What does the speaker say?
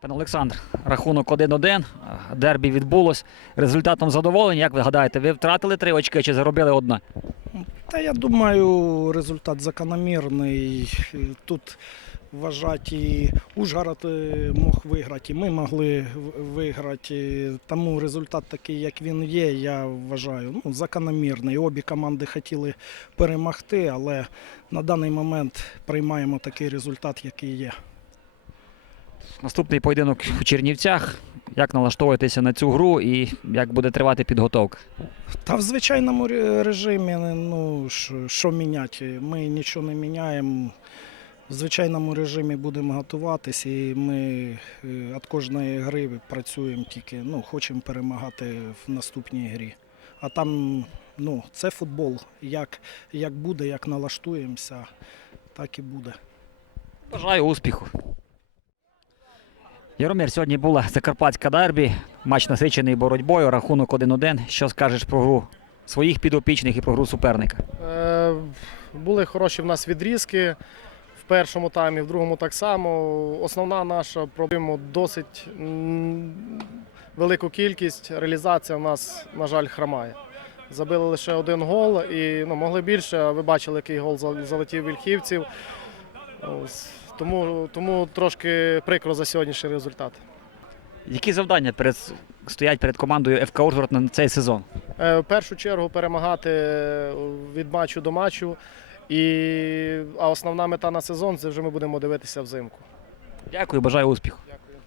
Пане Олександр, рахунок 1-1. Дербі відбулось. Результатом задоволені. Як ви гадаєте, ви втратили три очки чи заробили одне? Та я думаю, результат закономірний. Тут вважати і Ужгород е, мог виграти, і ми могли виграти. Тому результат такий, як він є, я вважаю, ну, закономірний. Обі команди хотіли перемогти, але на даний момент приймаємо такий результат, який є. Наступний поєдинок у Чернівцях. Як налаштовуєтеся на цю гру і як буде тривати підготовка? Та в звичайному режимі, ну що- що міняти? Ми нічого не міняємо. В звичайному режимі будемо готуватись, і ми е, від кожної гри працюємо тільки, ну, хочемо перемагати в наступній грі. А там, ну, це футбол. Як, як буде, як налаштуємося, так і буде. Бажаю успіху. Яромир, сьогодні була Закарпатська дербі. Матч насичений боротьбою, рахунок 1-1. Що скажеш про гру своїх підопічних і про гру суперника? Е, Були хороші в нас відрізки. В першому таймі, в другому так само. Основна наша проблема досить велику кількість. Реалізація в нас, на жаль, хромає. Забили лише один гол і ну, могли більше. Ви бачили, який гол зал- залетів вільхівців. Ось. Тому, тому трошки прикро за сьогоднішній результат. Які завдання перед, стоять перед командою ФК Ужгород на цей сезон? Е, В першу чергу перемагати від матчу до матчу. І, а основна мета на сезон це вже ми будемо дивитися взимку. Дякую, бажаю успіху. Дякую.